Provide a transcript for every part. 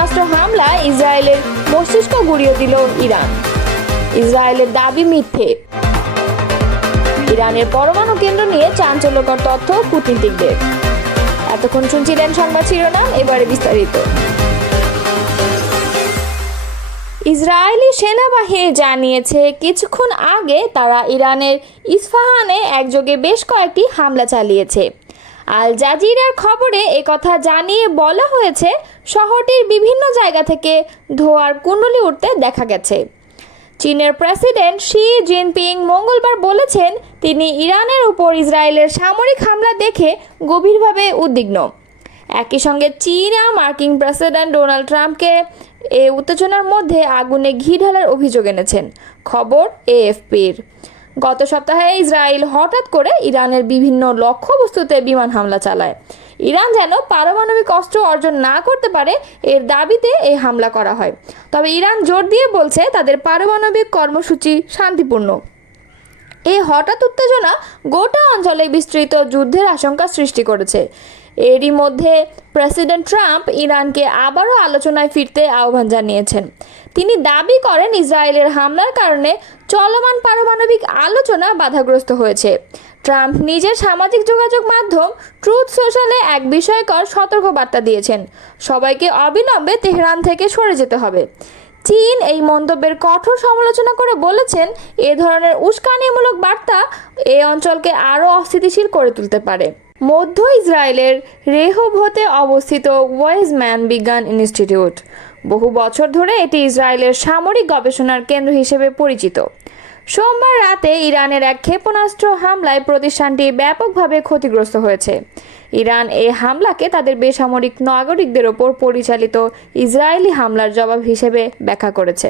ক্ষেপণাস্ত্র হামলায় ইসরায়েলের মস্তিষ্ক গুঁড়িয়ে দিল ইরান। ইসরায়েলের দাবি মিথ্যে। ইরানের পরমাণু কেন্দ্র নিয়ে চাঞ্চল্যকর তথ্য কূটনীতিকদের। এতক্ষণ শুনছিলেন সংবাদ শিরোনাম, এবারে বিস্তারিত। ইসরায়েলি সেনাবাহিনী জানিয়েছে কিছুক্ষণ আগে তারা ইরানের ইস্পাহানে একযোগে বেশ কয়েকটি হামলা চালিয়েছে। আল জাজিরার খবরে একথা জানিয়ে বলা হয়েছে, শহরটির বিভিন্ন জায়গা থেকে ধোঁয়ার কুণ্ডলী উঠতে দেখা গেছে। চীনের প্রেসিডেন্ট শি জিনপিং মঙ্গলবার বলেছেন তিনি ইরানের উপর ইসরায়েলের সামরিক হামলা দেখে গভীরভাবে উদ্বিগ্ন। একই সঙ্গে চীন মার্কিন প্রেসিডেন্ট ডোনাল্ড ট্রাম্পকে এই উত্তেজনার মধ্যে আগুনে ঘি ঢালার অভিযোগ এনেছেন। খবর এএফপির। গত সপ্তাহে ইসরায়েল হঠাৎ করে ইরানের বিভিন্ন লক্ষ্যবস্তুতে বিমান হামলা চালায়। ইরান যেন পারমাণবিক অস্ত্র অর্জন না করতে পারে এর দাবিতে এই হামলা করা হয়। তবে ইরান জোর দিয়ে বলছে তাদের পারমাণবিক কর্মসূচি শান্তিপূর্ণ। এই হঠাৎ উত্তেজনা গোটা অঞ্চলে বিস্তৃত যুদ্ধের আশঙ্কা সৃষ্টি করেছে। এরই মধ্যে প্রেসিডেন্ট ট্রাম্প ইরানকে আবারও আলোচনায় ফিরতে আহ্বান জানিয়েছেন। তিনি দাবি করেন ইসরায়েলের হামলার কারণে চলমান পারমাণবিক আলোচনা বাধাগ্রস্ত হয়েছে। ট্রাম্প নিজের সামাজিক যোগাযোগ মাধ্যম ট্রুথ সোশ্যালে এক বিস্ময়কর সতর্কবার্তা দিয়েছেন, সবাইকে অবিলম্বে তেহরান থেকে সরে যেতে হবে। চীন এই মন্তব্যের কঠোর সমালোচনা করে বলেছেন এ ধরনের উস্কানিমূলক বার্তা এই অঞ্চলকে আরও অস্থিতিশীল করে তুলতে পারে। মধ্য ইসরায়েলের রেহোভতে অবস্থিত ওয়েজম্যান বিজ্ঞান ইনস্টিটিউট। বহু বছর ধরে এটি ইসরায়েলের সামরিক গবেষণার কেন্দ্র হিসেবে পরিচিত। সোমবার রাতে ইরানের এক ক্ষেপণাস্ত্র হামলায় প্রতিষ্ঠানটি ব্যাপকভাবে ক্ষতিগ্রস্ত হয়েছে। ইরান এই হামলাকে তাদের বেসামরিক নাগরিকদের ওপর পরিচালিত ইসরায়েলি হামলার জবাব হিসেবে ব্যাখ্যা করেছে।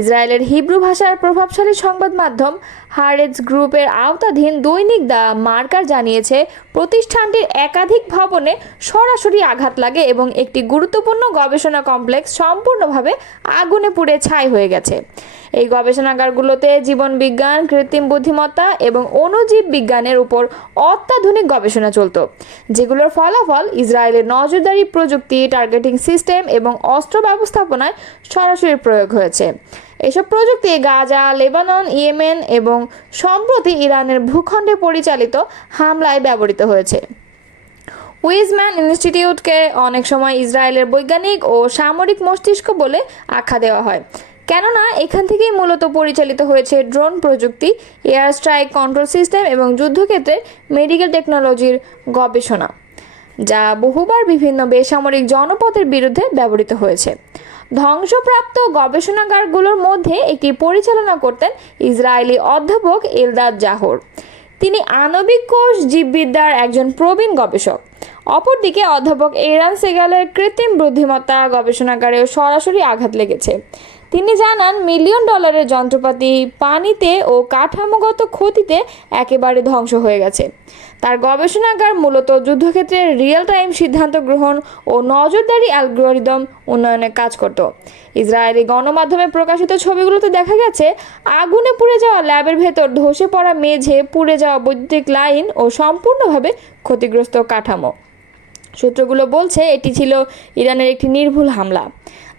ইসরায়েলের হিব্রু ভাষার প্রভাবশালী সংবাদ মাধ্যম হারেটজ গ্রুপের আওতাধীন দৈনিক দ্য মার্কার জানিয়েছে প্রতিষ্ঠানটির একাধিক ভবনে সরাসরি আঘাত লাগে এবং একটি গুরুত্বপূর্ণ গবেষণা কমপ্লেক্স সম্পূর্ণভাবে আগুনে পুড়ে ছাই হয়ে গেছে। এই গবেষণাগারগুলোতে জীবনবিজ্ঞান, কৃত্রিম বুদ্ধিমত্তা এবং অণুজীব বিজ্ঞানের উপর অত্যাধুনিক গবেষণা চলত, যেগুলোর ফলাফল ইসরায়েলের নজরদারি প্রযুক্তি, টার্গেটিং সিস্টেম এবং অস্ত্র ব্যবস্থাপনায় সরাসরি প্রয়োগ হয়েছে। এসব প্রযুক্তি গাজা, লেবানন, ইয়েমেন এবং সম্প্রতি ইরানের ভূখণ্ডে পরিচালিত হামলায় ব্যবহৃত হয়েছে। ওয়েজম্যান ইনস্টিটিউটকে অনেক সময় ইসরায়েলের বৈজ্ঞানিক ও সামরিক মস্তিষ্ক বলে আখ্যা দেওয়া হয়, কেননা এখান থেকেই মূলত পরিচালিত হয়েছে ড্রোন প্রযুক্তি, এয়ার স্ট্রাইক কন্ট্রোল সিস্টেম এবং যুদ্ধক্ষেত্রে মেডিকেল টেকনোলজির গবেষণা, যা বহুবার বিভিন্ন বেসামরিক জনপদের বিরুদ্ধে ব্যবহৃত হয়েছে। ধ্বংসপ্রাপ্ত গবেষণাগারগুলোর মধ্যে একটি পরিচালনা করতেন ইসরায়েলি অধ্যাপক এলদাদ জাহর। তিনি আণবিক কোষ জীববিদ্যার একজন প্রবীণ গবেষক। অপরদিকে অধ্যাপক এরান সেগালের কৃত্রিম বুদ্ধিমত্তা গবেষণাগারেও সরাসরি আঘাত লেগেছে। তিনি জানান, মিলিয়ন ডলারের যন্ত্রপাতি পানিতে ও কাঠামোগত ক্ষতিতে একেবারে ধ্বংস হয়ে গেছে। তার গবেষণাগার মূলত যুদ্ধক্ষেত্রে রিয়েল টাইম সিদ্ধান্ত গ্রহণ ও নজরদারি অ্যালগরিদম উন্নয়নে কাজ করত। ইসরায়েলি গণমাধ্যমে প্রকাশিত ছবিগুলোতে দেখা গেছে আগুনে পুড়ে যাওয়া ল্যাবের ভেতর ধসে পড়া মেঝে, পুড়ে যাওয়া বৈদ্যুতিক লাইন ও সম্পূর্ণভাবে ক্ষতিগ্রস্ত কাঠামো। সূত্রগুলো বলছে এটি ছিল ইরানের একটি নির্ভুল হামলা।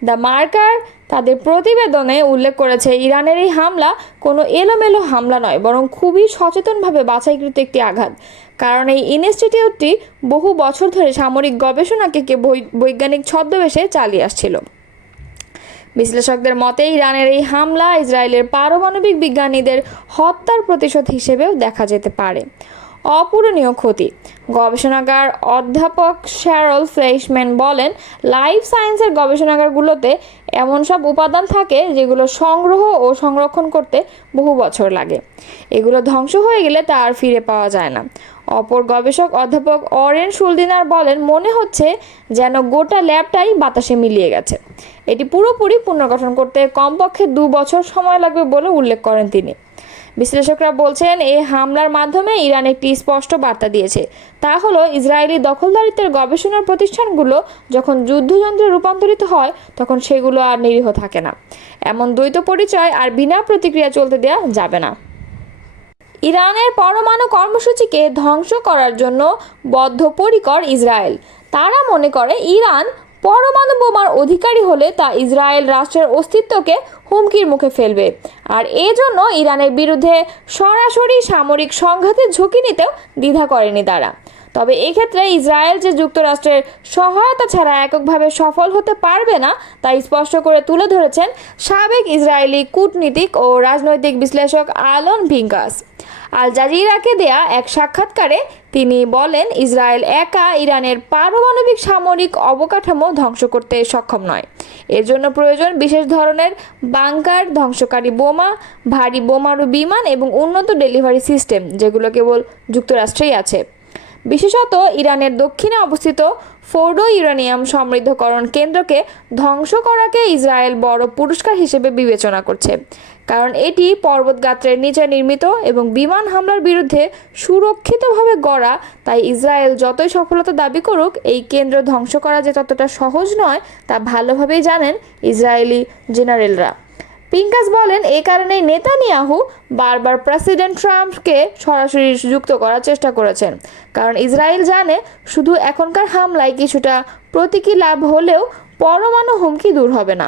দ্য মার্কার তাদের প্রতিবেদনে উল্লেখ করেছে ইরানের এই হামলা কোনো এলোমেলো হামলা নয়, বরং খুবই সচেতনভাবে বাছাইকৃত একটি আঘাত। কারণ এই ইনস্টিটিউটটি বহু বছর ধরে সামরিক গবেষণাকে বৈজ্ঞানিক ছদ্মবেশে চালিয়ে আসছিল। বিশ্লেষকদের মতে ইরানের এই হামলা ইসরায়েলের পারমাণবিক বিজ্ঞানীদের হত্যার প্রতিশোধ হিসেবেও দেখা যেতে পারে। অপূরণীয় ক্ষতি। গবেষণাগার অধ্যাপক শ্যারল ফ্লেইশম্যান বলেন, লাইফ সায়েন্সের গবেষণাগারগুলোতে এমন সব উপাদান থাকে যেগুলো সংগ্রহ ও সংরক্ষণ করতে বহু বছর লাগে। এগুলো ধ্বংস হয়ে গেলে তা আর ফিরে পাওয়া যায় না। অপর গবেষক অধ্যাপক অরেন শুলদিনার বলেন, মনে হচ্ছে যেন গোটা ল্যাবটাই বাতাসে মিলিয়ে গেছে। এটি পুরোপুরি পুনর্গঠন করতে কমপক্ষে 2 বছর সময় লাগবে বলে উল্লেখ করেন তিনি। বিশ্লেষকরা বলছেন এই হামলার মাধ্যমে ইরান একটি স্পষ্ট বার্তা দিয়েছে, তা হলো ইসরায়েলি দখলদারিত্বের গবেষণার প্রতিষ্ঠানগুলো যখন যুদ্ধযন্ত্রে রূপান্তরিত হয় তখন সেগুলো আর নিরীহ থাকে না। এমন দ্বৈত পরিচয় আর বিনা প্রতিক্রিয়া চলতে দেওয়া যাবে না। ইরানের পরমাণু কর্মসূচিকে ধ্বংস করার জন্য বদ্ধপরিকর ইসরায়েল। তারা মনে করে ইরান পরমাণু বোমার অধিকারী হলে তা ইসরায়েল রাষ্ট্রের অস্তিত্বকে হুমকির মুখে ফেলবে, আর এজন্য ইরানের বিরুদ্ধে সরাসরি সামরিক সংঘাতের ঝুঁকি নিতেও দ্বিধা করেনি তারা। তবে এক্ষেত্রে ইসরায়েল যে যুক্তরাষ্ট্রের সহায়তা ছাড়া এককভাবে সফল হতে পারবে না তা স্পষ্ট করে তুলে ধরেছেন সাবেক ইসরায়েলি কূটনীতিক ও রাজনৈতিক বিশ্লেষক আলন পিঙ্কাস। আল জাজিরাকে দেয়া এক সাক্ষাৎকারে তিনি বলেন, ইসরায়েল একা ইরানের পারমাণবিক সামরিক অবকাঠামো ধ্বংস করতে সক্ষম নয়। এর জন্য প্রয়োজন বিশেষ ধরনের বাংকার, ধ্বংসকারী বোমা, ভারী বোমারু বিমান এবং উন্নত ডেলিভারি সিস্টেম, যেগুলো কেবল যুক্তরাষ্ট্রেই আছে। বিশেষত ইরানের দক্ষিণে অবস্থিত ফোর্ডো ইউরেনিয়াম সমৃদ্ধকরণ কেন্দ্রকে ধ্বংস করাকে ইসরায়েল বড় পুরস্কার হিসেবে বিবেচনা করছে, কারণ এটি পর্বতগাত্রের নিচে নির্মিত এবং বিমান হামলার বিরুদ্ধে সুরক্ষিতভাবে গড়া। তাই ইসরায়েল যতই সফলতা দাবি করুক, এই কেন্দ্র ধ্বংস করা যে ততটা সহজ নয় তা ভালোভাবেই জানেন ইসরায়েলি জেনারেলরা। পিঙ্কাস বলেন, এই কারণেই নেতানিয়াহু বারবার প্রেসিডেন্ট ট্রাম্পকে সরাসরি যুক্ত করার চেষ্টা করেছেন, কারণ ইসরায়েল জানে শুধু এখনকার হামলায় কিছুটা প্রতীকী লাভ হলেও পরমাণু হুমকি দূর হবে না।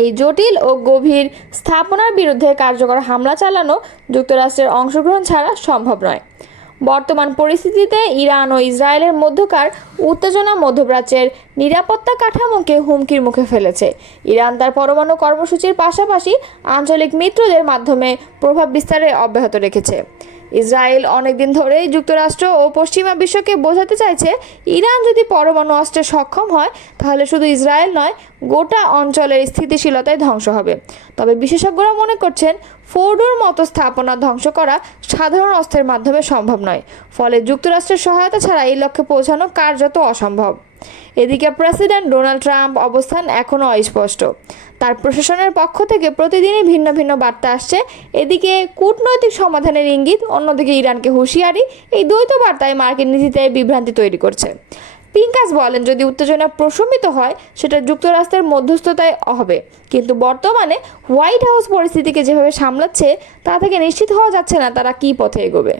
এই জটিল ও গভীর স্থাপনার বিরুদ্ধে কার্যকর হামলা চালানো যুক্তরাষ্ট্রের অংশগ্রহণ ছাড়া সম্ভব নয়। বর্তমান পরিস্থিতিতে ইরান ও ইসরায়েলের মধ্যকার উত্তেজনা মধ্যপ্রাচ্যের নিরাপত্তা কাঠামোকে হুমকির মুখে ফেলেছে। ইরান তার পরমাণু কর্মসূচির পাশাপাশি আঞ্চলিক মিত্রদের মাধ্যমে প্রভাব বিস্তারে অব্যাহত রেখেছে। ইসরায়েল অনেকদিন ধরেই যুক্তরাষ্ট্র ও পশ্চিমা বিশ্বকে বোঝাতে চাইছে, ইরান যদি পরমাণু অস্ত্রে সক্ষম হয় তাহলে শুধু ইসরায়েল নয়, গোটা অঞ্চলের স্থিতিশীলতায় ধ্বংস হবে। তবে বিশেষজ্ঞরা মনে করছেন, ফোর্ডোর মতো স্থাপনা ধ্বংস করা সাধারণ অস্ত্রের মাধ্যমে সম্ভব নয়, ফলে যুক্তরাষ্ট্রের সহায়তা ছাড়া এই লক্ষ্যে পৌঁছানো কার্যত অসম্ভব। এদিকে প্রেসিডেন্ট ডোনাল্ড ট্রাম্প অবস্থান এখনও অস্পষ্ট। তার প্রশাসনের পক্ষ থেকে প্রতিদিনই ভিন্ন ভিন্ন বার্তা আসছে। এদিকে কূটনৈতিক সমাধানের ইঙ্গিত, অন্যদিকে ইরানকে হুঁশিয়ারি। এই দ্বৈত বার্তায় মার্কিন নীতিতে বিভ্রান্তি তৈরি করছে। পিঙ্কাস বলেন, যদি উত্তেজনা প্রশমিত হয় সেটা যুক্তরাষ্ট্রের মধ্যস্থতায় হবে, কিন্তু বর্তমানে হোয়াইট হাউস পরিস্থিতিকে যেভাবে সামলাচ্ছে তা থেকে নিশ্চিত হওয়া যাচ্ছে না তারা কী পথে এগোবে।